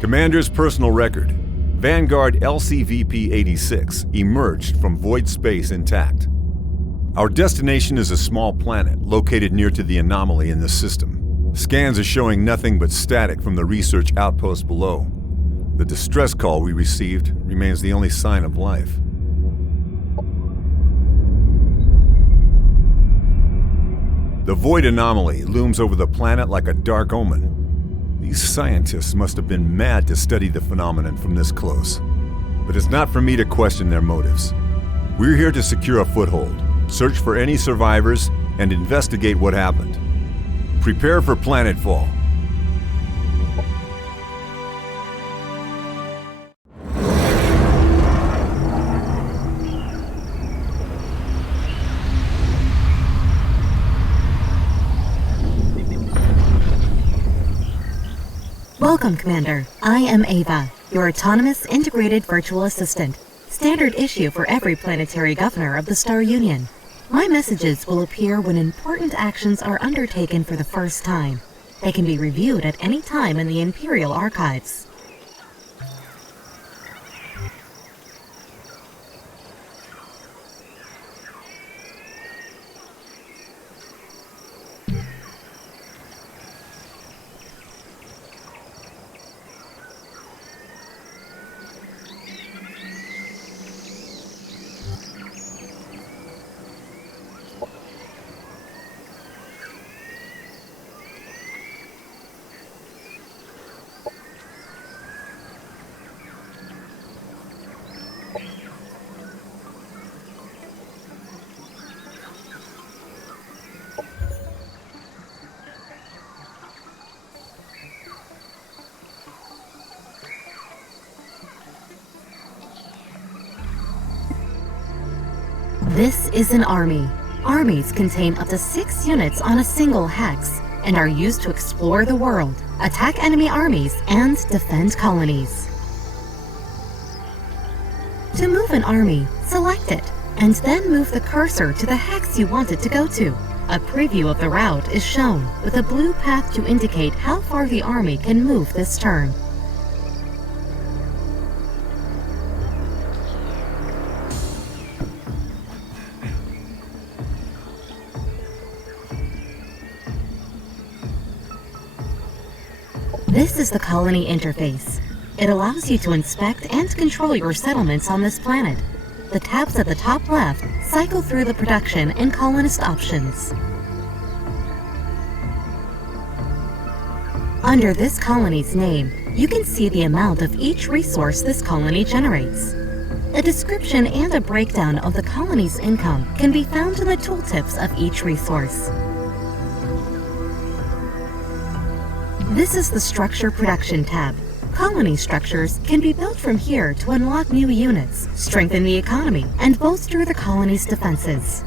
Commander's personal record. Vanguard LCVP-86 emerged from void space intact. Our destination is a small planet located near to the anomaly in the system. Scans are showing nothing but static from the research outpost below. The distress call we received remains the only sign of life. The void anomaly looms over the planet like a dark omen. These scientists must have been mad to study the phenomenon from this close. But it's not for me to question their motives. We're here to secure a foothold, search for any survivors, and investigate what happened. Prepare for planetfall. Welcome, Commander. I am Ava, your autonomous integrated virtual assistant, standard issue for every planetary governor of the Star Union. My messages will appear when important actions are undertaken for the first time. They can be reviewed at any time in the Imperial Archives. This is an army. Armies contain up to 6 units on a single hex and are used to explore the world, attack enemy armies, and defend colonies. To move an army, select it, and then move the cursor to the hex you want it to go to. A preview of the route is shown, with a blue path to indicate how far the army can move this turn. This is the colony interface. It allows you to inspect and control your settlements on this planet. The tabs at the top left cycle through the production and colonist options. Under this colony's name, you can see the amount of each resource this colony generates. A description and a breakdown of the colony's income can be found in the tooltips of each resource. This is the Structure Production tab. Colony structures can be built from here to unlock new units, strengthen the economy, and bolster the colony's defenses.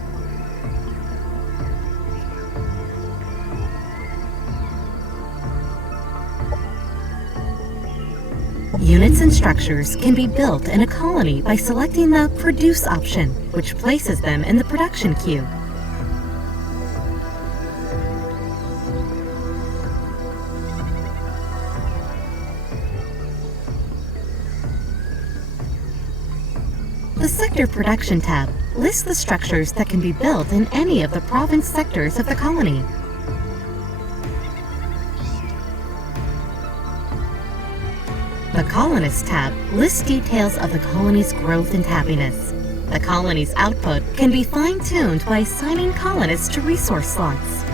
Units and structures can be built in a colony by selecting the Produce option, which places them in the production queue. The Sector Production tab lists the structures that can be built in any of the province sectors of the colony. The Colonist tab lists details of the colony's growth and happiness. The colony's output can be fine-tuned by assigning colonists to resource slots.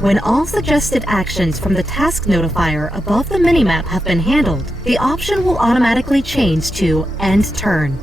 When all suggested actions from the task notifier above the minimap have been handled, the option will automatically change to End Turn.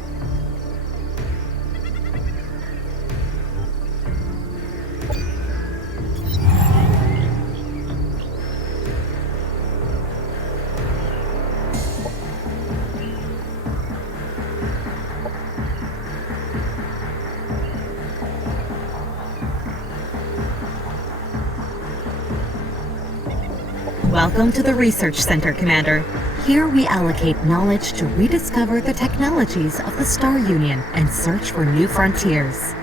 Welcome to the Research Center, Commander. Here we allocate knowledge to rediscover the technologies of the Star Union and search for new frontiers.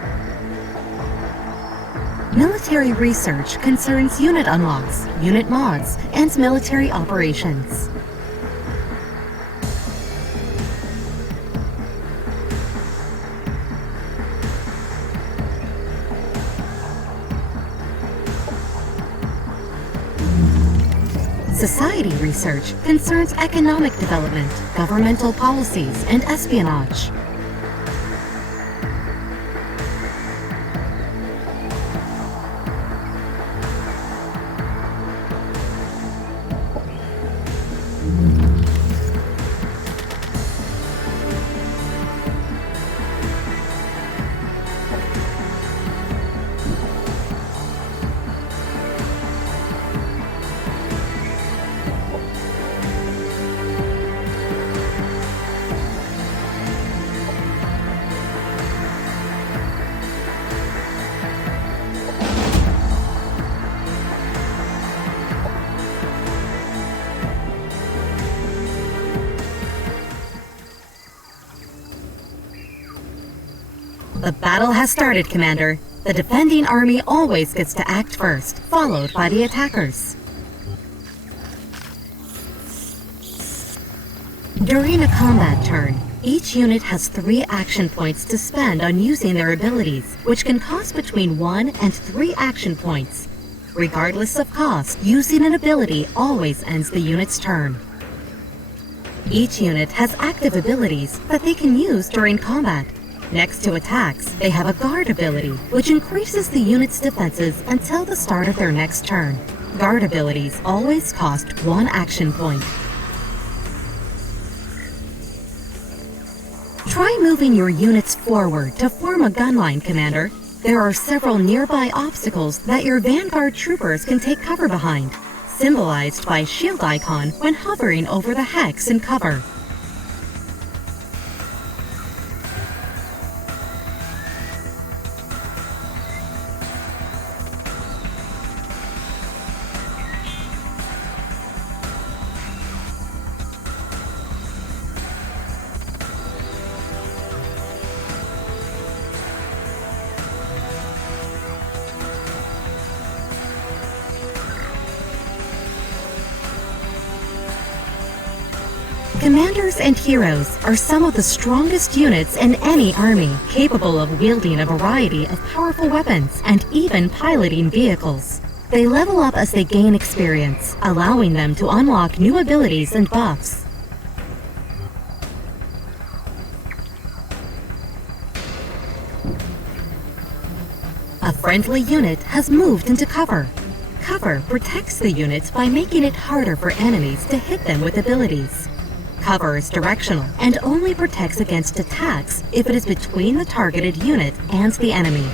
Military research concerns unit unlocks, unit mods, and military operations. Society research concerns economic development, governmental policies, and espionage. The battle has started, Commander. The defending army always gets to act first, followed by the attackers. During a combat turn, each unit has 3 action points to spend on using their abilities, which can cost between 1 and 3 action points. Regardless of cost, using an ability always ends the unit's turn. Each unit has active abilities that they can use during combat. Next to attacks, they have a guard ability, which increases the unit's defenses until the start of their next turn. Guard abilities always cost 1 action point. Try moving your units forward to form a gun line, Commander. There are several nearby obstacles that your Vanguard troopers can take cover behind, symbolized by a shield icon when hovering over the hex in cover. Commanders and heroes are some of the strongest units in any army, capable of wielding a variety of powerful weapons and even piloting vehicles. They level up as they gain experience, allowing them to unlock new abilities and buffs. A friendly unit has moved into cover. Cover protects the unit by making it harder for enemies to hit them with abilities. Cover is directional and only protects against attacks if it is between the targeted unit and the enemy.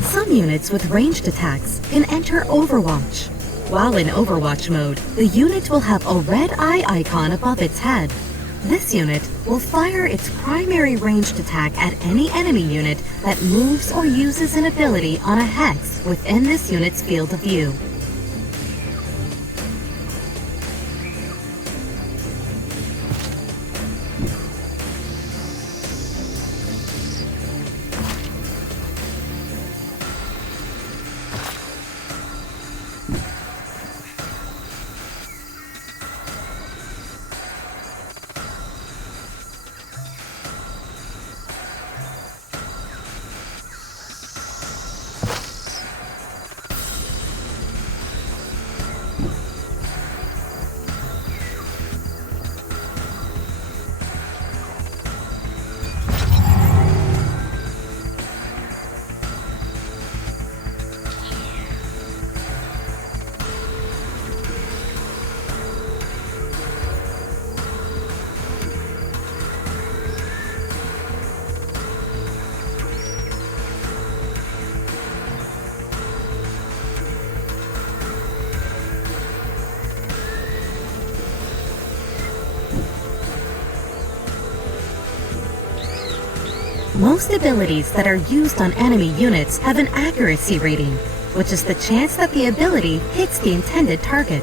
Some units with ranged attacks can enter Overwatch. While in Overwatch mode, the unit will have a red eye icon above its head. This unit will fire its primary ranged attack at any enemy unit that moves or uses an ability on a hex within this unit's field of view. Most abilities that are used on enemy units have an accuracy rating, which is the chance that the ability hits the intended target.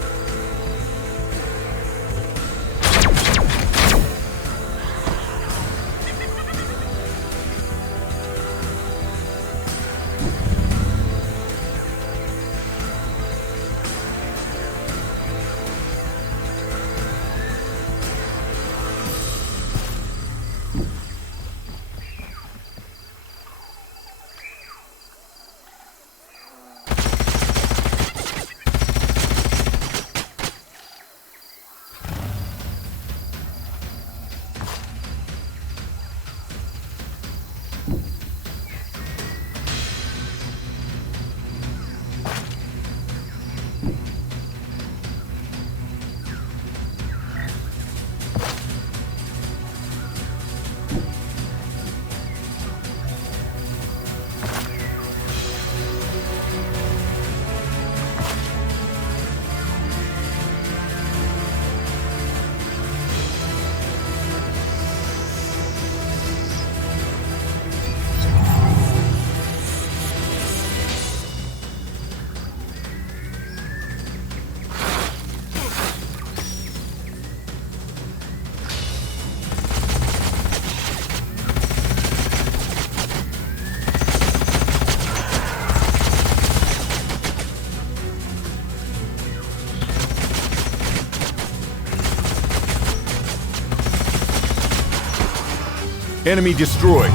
Enemy destroyed.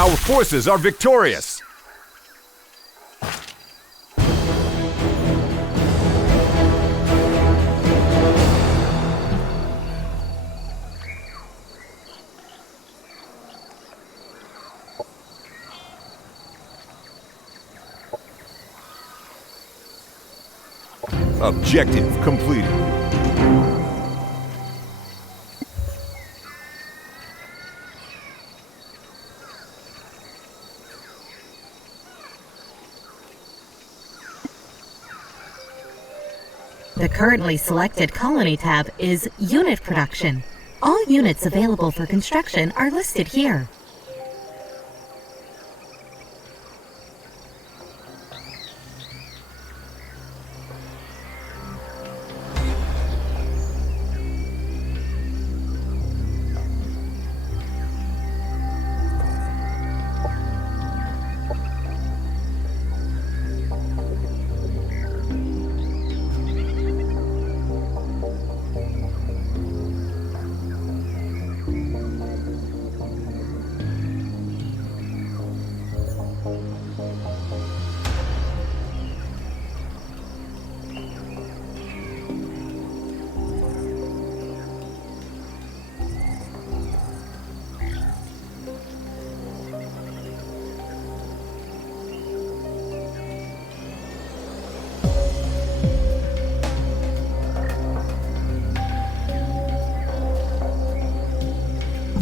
Our forces are victorious! Objective completed. The currently selected colony tab is Unit Production. All units available for construction are listed here.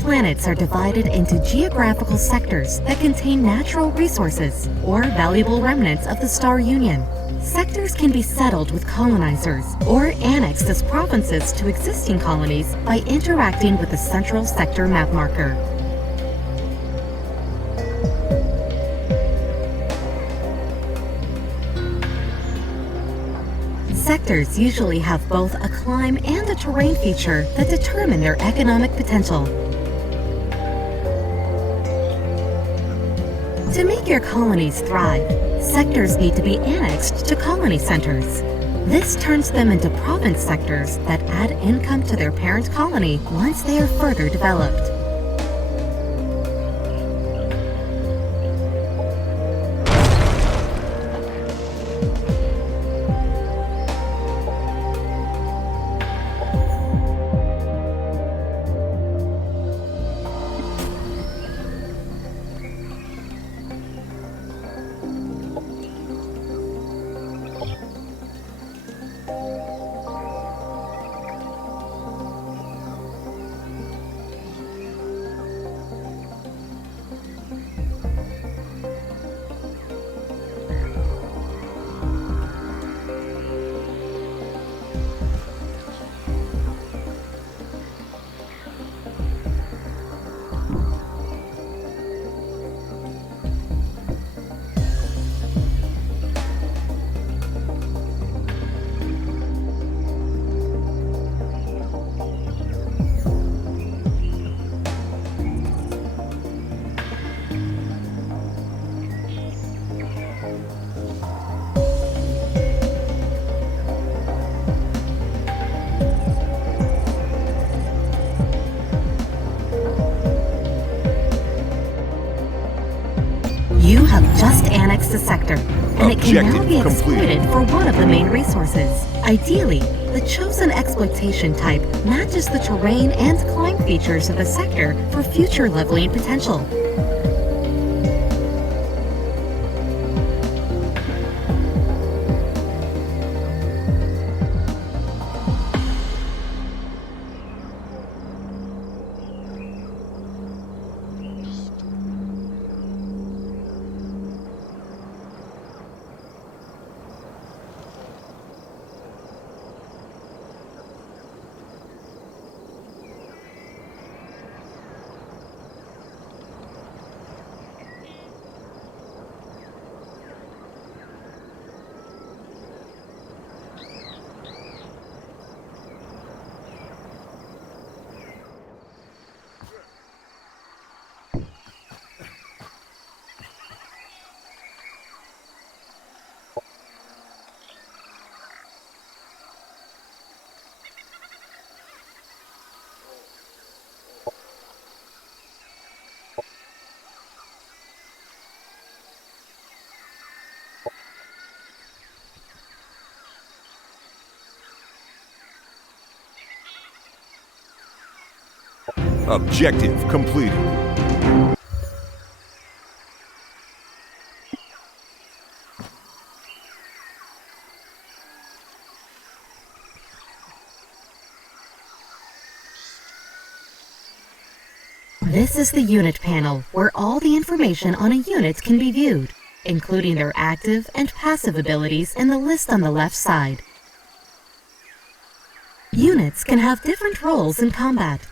Planets are divided into geographical sectors that contain natural resources or valuable remnants of the Star Union. Sectors can be settled with colonizers or annexed as provinces to existing colonies by interacting with the central sector map marker. Sectors usually have both a climb and a terrain feature that determine their economic potential. To make your colonies thrive, sectors need to be annexed to colony centers. This turns them into province sectors that add income to their parent colony once they are further developed. just annexed a sector, and it can now be Objective exploited completed. for one of the main resources. Ideally, the chosen exploitation type matches the terrain and climb features of the sector for future leveling potential. Objective completed. This is the unit panel, where all the information on a unit can be viewed, including their active and passive abilities in the list on the left side. Units can have different roles in combat.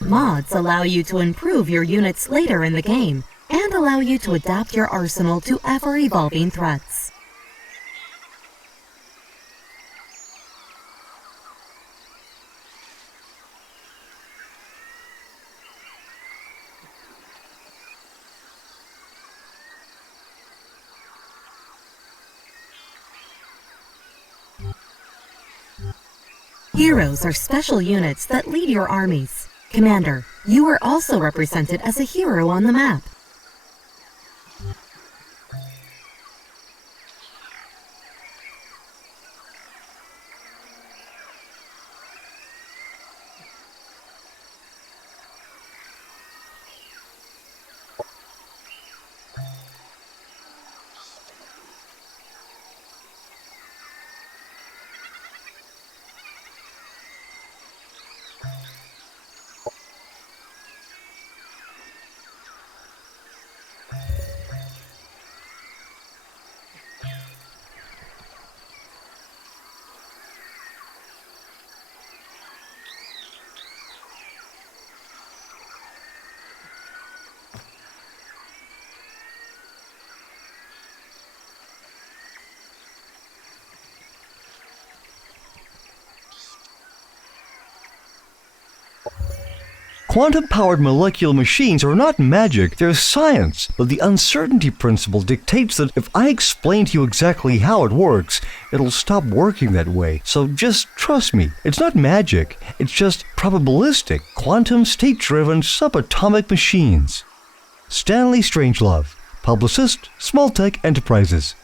Mods allow you to improve your units later in the game, and allow you to adapt your arsenal to ever-evolving threats. Heroes are special units that lead your armies. Commander, you are also represented as a hero on the map. Quantum-powered molecular machines are not magic, they're science, but the uncertainty principle dictates that if I explain to you exactly how it works, it'll stop working that way. So just trust me. It's not magic, it's just probabilistic, quantum state-driven subatomic machines. Stanley Strangelove, publicist, Smalltech Enterprises.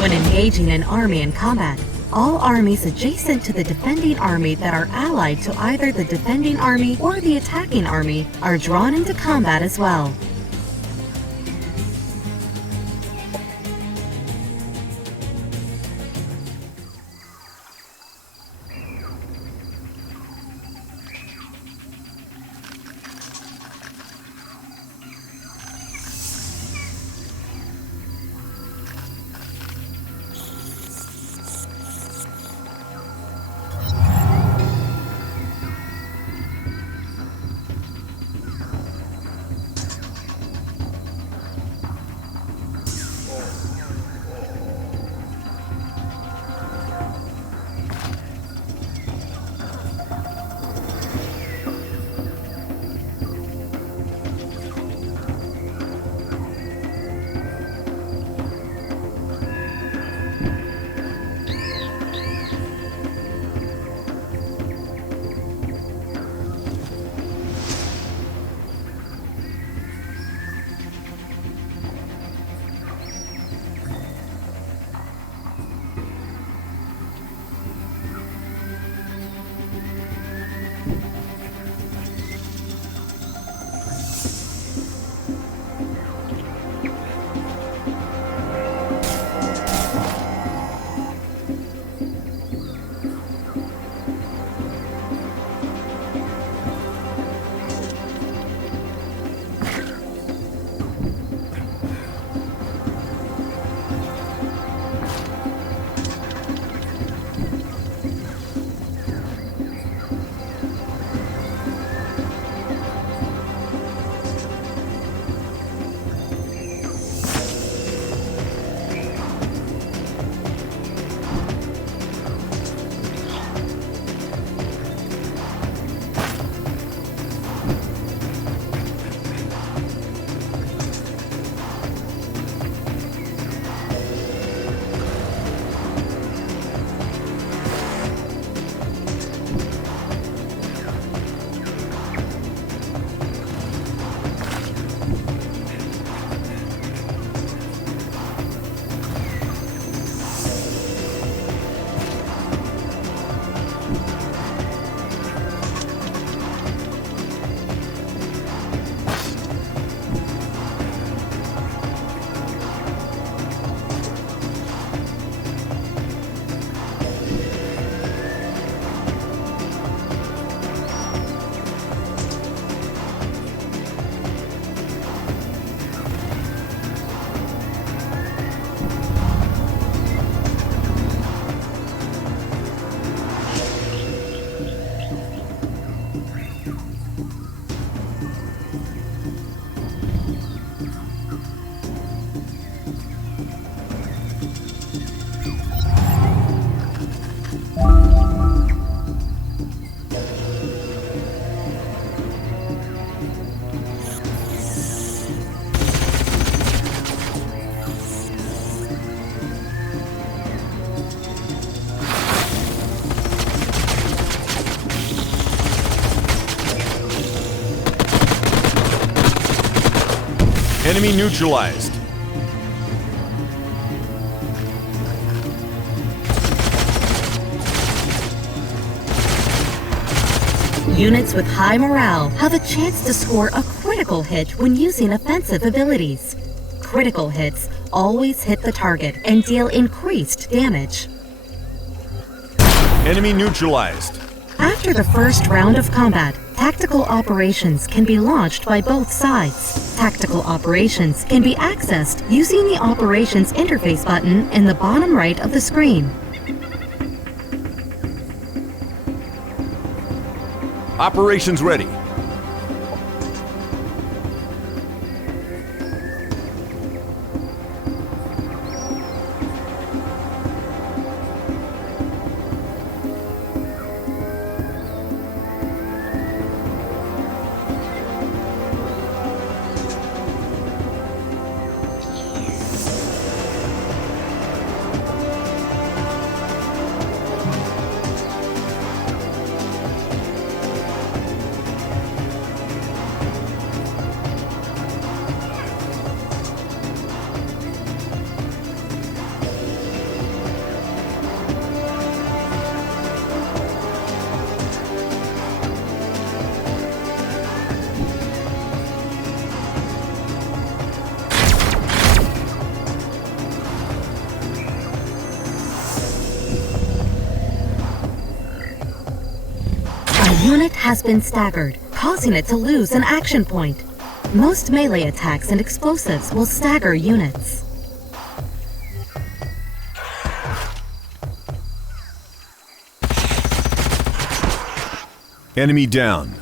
When engaging an army in combat, all armies adjacent to the defending army that are allied to either the defending army or the attacking army are drawn into combat as well. Enemy neutralized. Units with high morale have a chance to score a critical hit when using offensive abilities. Critical hits always hit the target and deal increased damage. Enemy neutralized. After the first round of combat, tactical operations can be launched by both sides. Tactical operations can be accessed using the Operations Interface button in the bottom right of the screen. Operations ready. unit has been staggered, causing it to lose an action point. Most melee attacks and explosives will stagger units. Enemy down.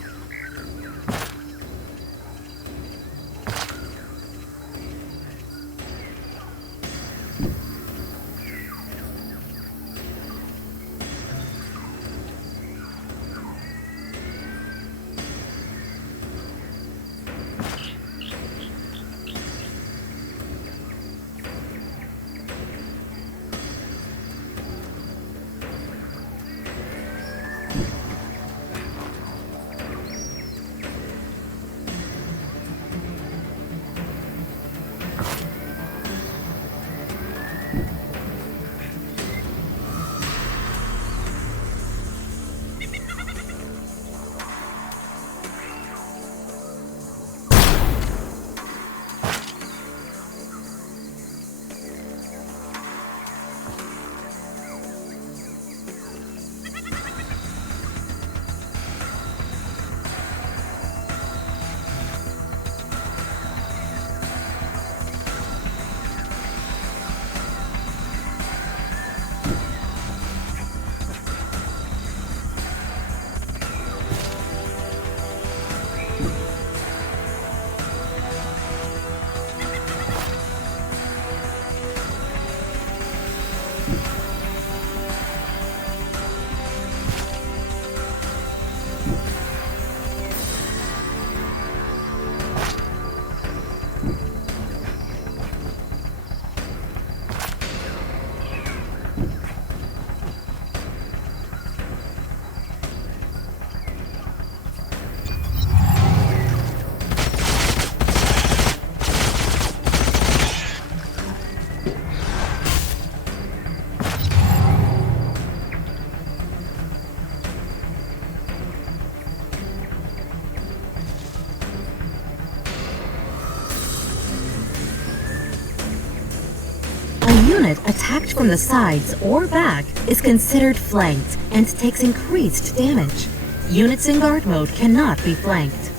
A unit attacked from the sides or back is considered flanked and takes increased damage. Units in guard mode cannot be flanked.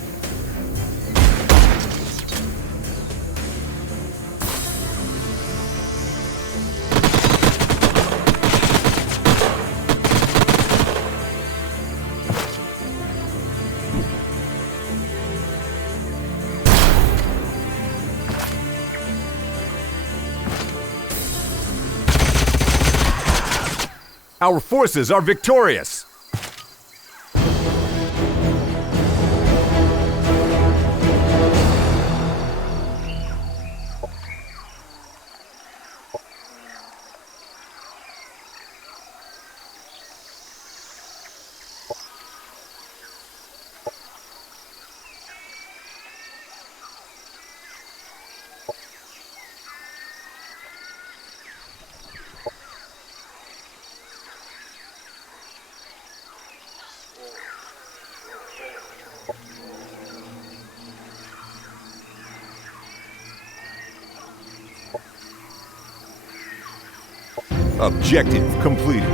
Our forces are victorious! Objective completed.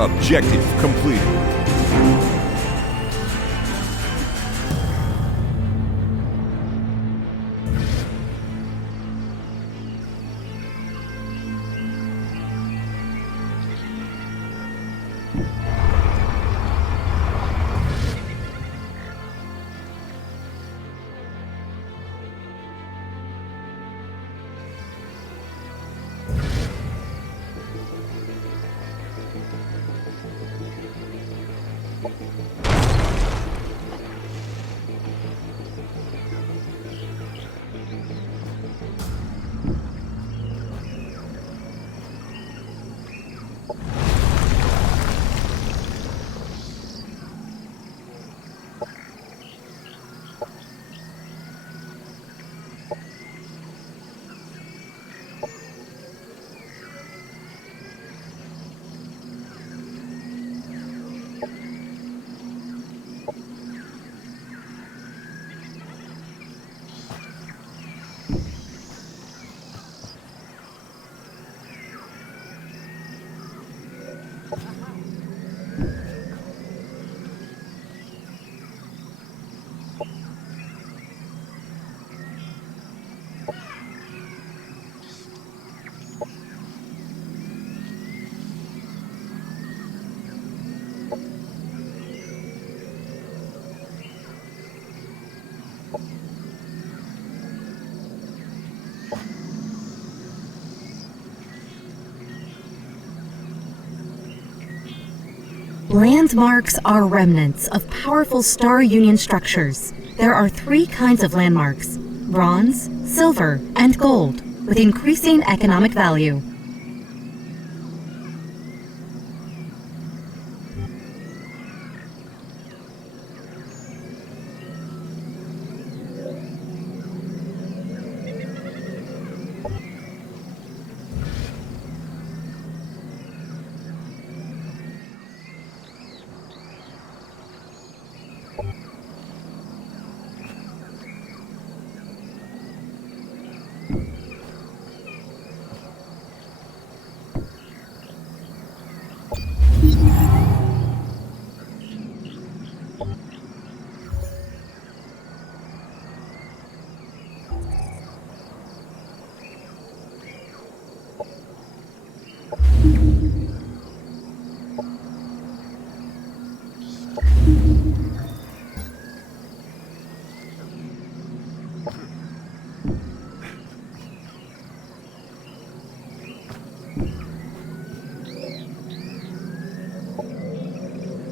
Objective completed. Landmarks are remnants of powerful Star Union structures. There are 3 kinds of landmarks: bronze, silver, and gold, with increasing economic value.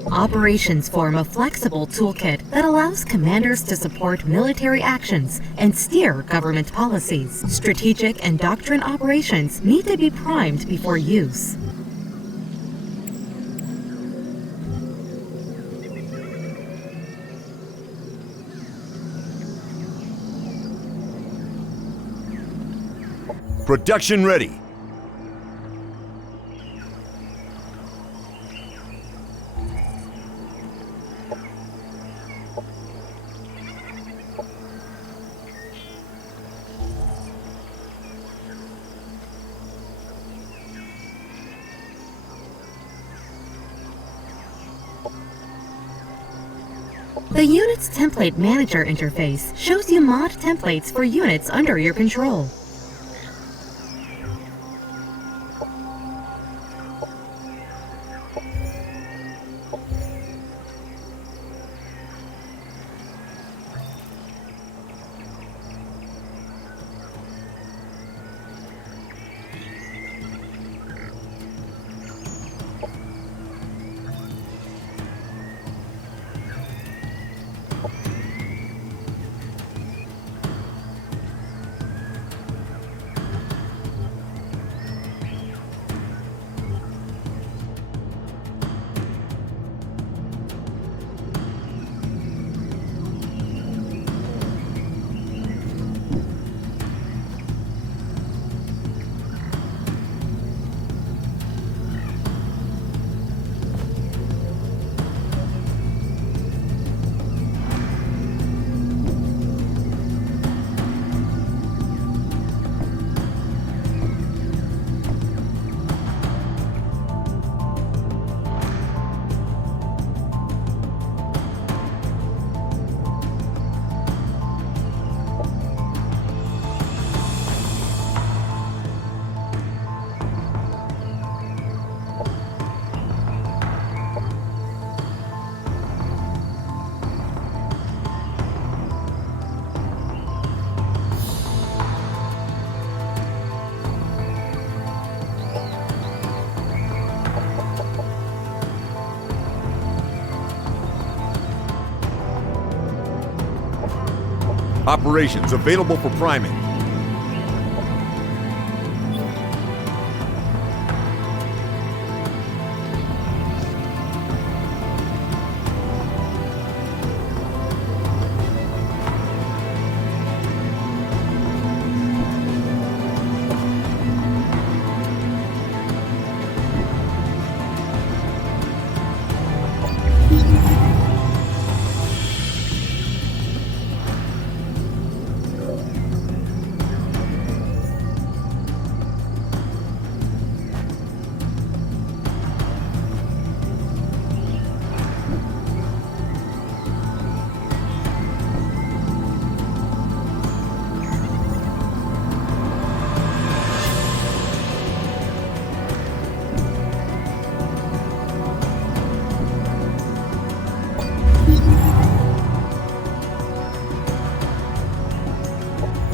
Operations form a flexible toolkit that allows commanders to support military actions and steer government policies. Strategic and doctrine operations need to be primed before use. Production ready. The Unit's Template Manager interface shows you mod templates for units under your control. Operations available for priming.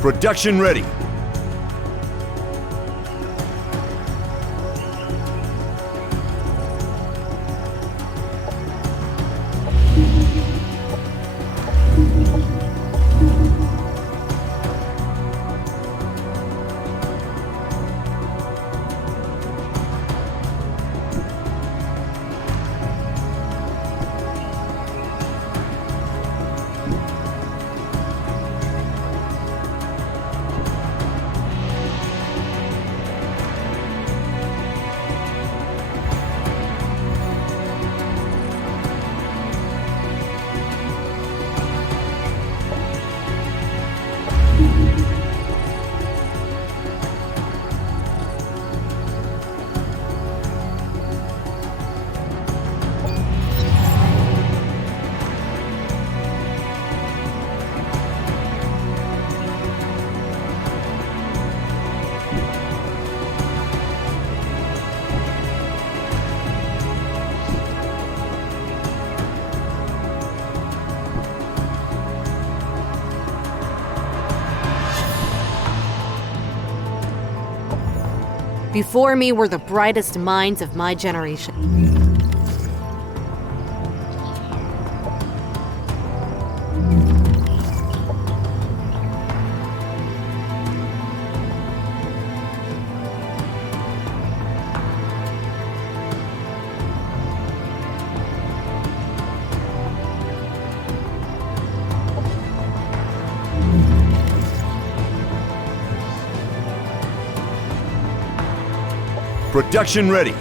Production ready. Before me were the brightest minds of my generation. Production ready.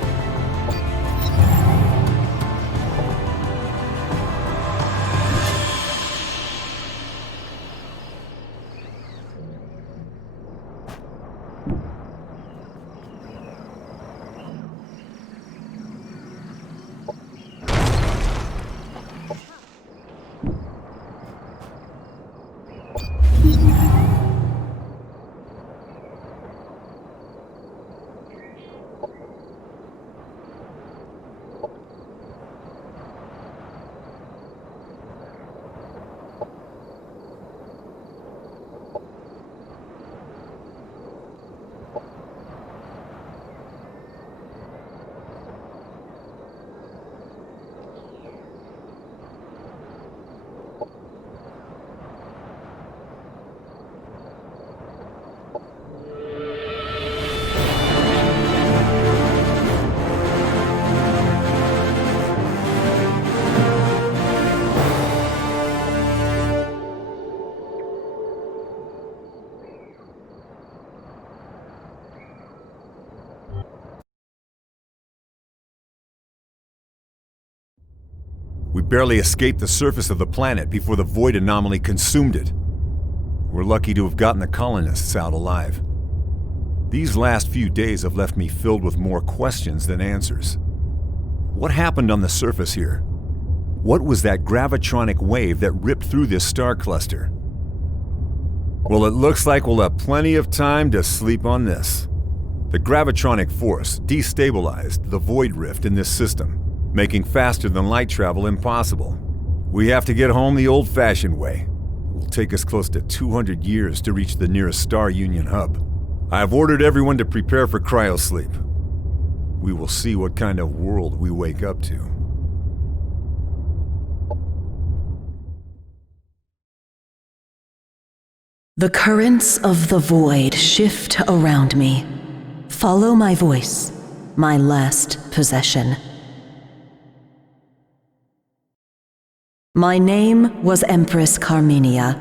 We barely escaped the surface of the planet before the void anomaly consumed it. We're lucky to have gotten the colonists out alive. These last few days have left me filled with more questions than answers. What happened on the surface here? What was that gravitronic wave that ripped through this star cluster? Well, it looks like we'll have plenty of time to sleep on this. The gravitronic force destabilized the void rift in this system, making faster than light travel impossible. We have to get home the old-fashioned way. It will take us close to 200 years to reach the nearest Star Union hub. I have ordered everyone to prepare for cryosleep. We will see what kind of world we wake up to. The currents of the void shift around me. Follow my voice, my last possession. My name was Empress Carmenia,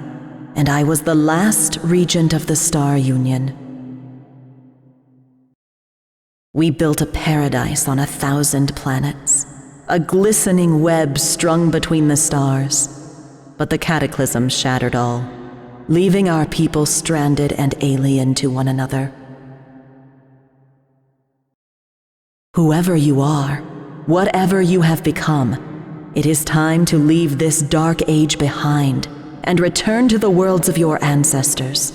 and I was the last regent of the Star Union. We built a paradise on 1,000 planets, a glistening web strung between the stars. But the cataclysm shattered all, leaving our people stranded and alien to one another. Whoever you are, whatever you have become, it is time to leave this dark age behind and return to the worlds of your ancestors.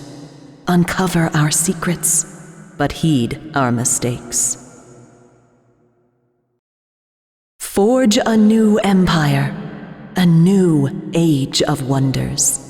Uncover our secrets, but heed our mistakes. Forge a new empire, a new age of wonders.